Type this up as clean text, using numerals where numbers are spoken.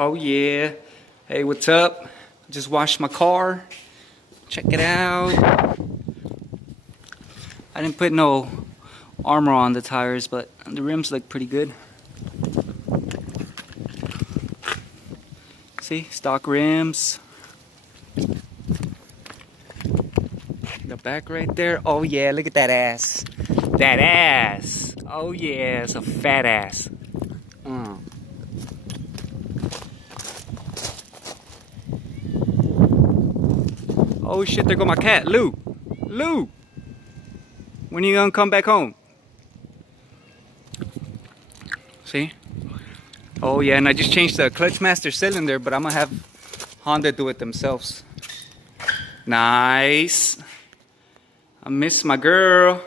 Oh yeah. Hey, what's up? Just washed my car. Check it out. I didn't put no armor on the tires, but the rims look pretty good. See, stock rims. The back right there. Oh yeah, look at that ass. That ass. Oh yeah, it's a fat ass. Oh shit, there go my cat, Lou. Lou! When are you gonna come back home? See? Oh yeah, and I just changed the clutch master cylinder, but I'm gonna have Honda do it themselves. Nice. I miss my girl.